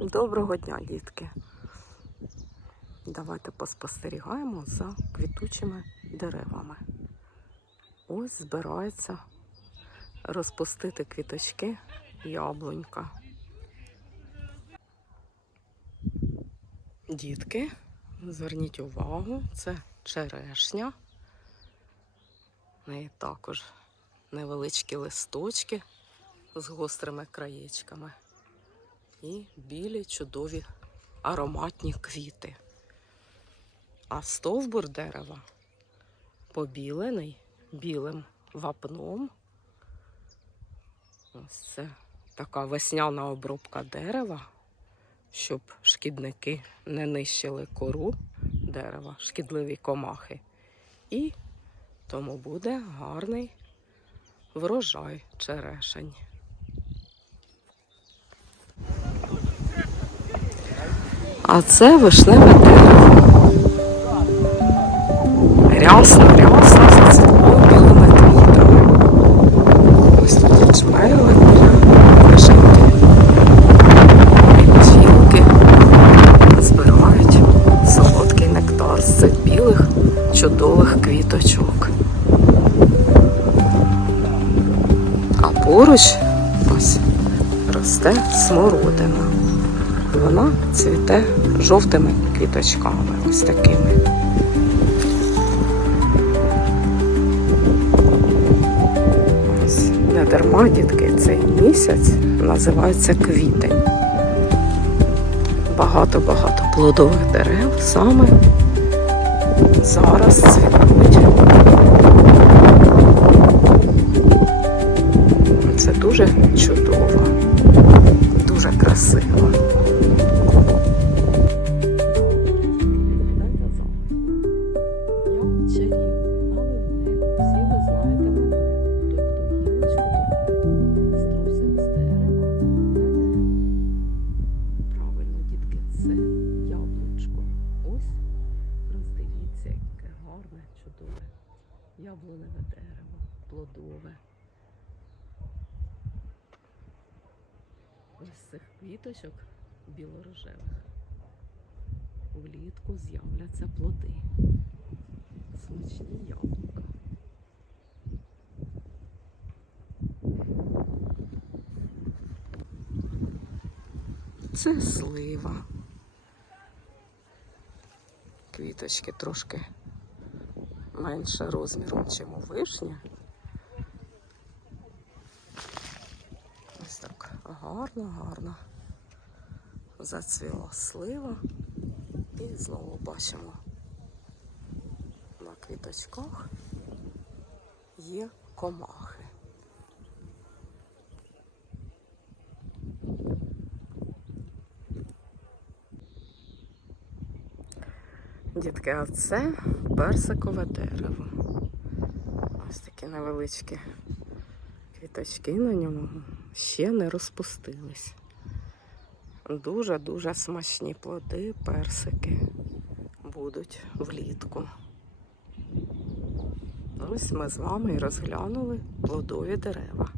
Доброго дня, дітки. Давайте поспостерігаємо за квітучими деревами. Ось збирається розпустити квіточки яблунька. Дітки, зверніть увагу, це черешня. В також невеличкі листочки з гострими краєчками і білі чудові ароматні квіти. А стовбур дерева побілений білим вапном. Ось це така весняна обробка дерева, щоб шкідники не нищили кору дерева, шкідливі комахи. І тому буде гарний врожай черешень. А це вишневе дерево. Рясно, рясно зацвітло білими квітами. Ось тут чмели вишеньки. І бджілки збирають солодкий нектар з цих білих чудових квіточок. А поруч ось росте смородина. Вона цвіте жовтими квіточками, ось такими. Ось не дарма, дітки, цей місяць називається квітень. Багато-багато плодових дерев саме зараз цвітуть. Наливне. Всі ви знаєте мене. Той, хто гілочку струсив з дерева. Правильно, дітки, це яблучко. Ось роздивіться, яке гарне, чудове. Яблуневе дерево, плодове. Ось цих квіточок білорожевих. Влітку з'являться плоди. Смачні яблука. Це слива. Квіточки трошки менше розміром, ніж у вишні. Ось так гарно, гарно зацвіла слива. І знову бачимо квіточках є комахи. Дітки, а це персикове дерево. Ось такі невеличкі квіточки на ньому ще не розпустились. Дуже-дуже смачні плоди, персики будуть влітку. Ось ми з вами і розглянули плодові дерева.